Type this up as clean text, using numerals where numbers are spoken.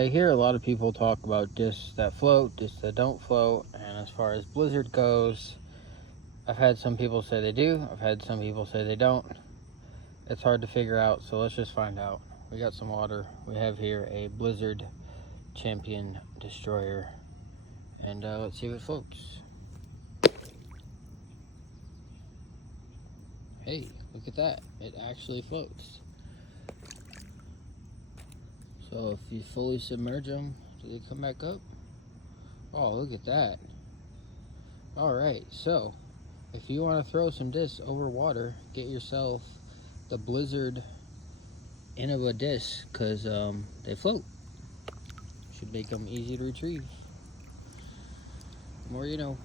I hear a lot of people talk about discs that float, discs that don't float, and as far as Blizzard goes, I've had some people say they do, I've had some people say they don't. It's hard to figure out, so let's just find out. We got some water. We have here a Blizzard Champion Destroyer, and let's see if it floats. Hey, look at that. It actually floats. So if you fully submerge them, do they come back up? Oh, look at that. Alright, so if you want to throw some discs over water, get yourself the Blizzard innova disc, because they float. Should make them easy to retrieve. The more you know.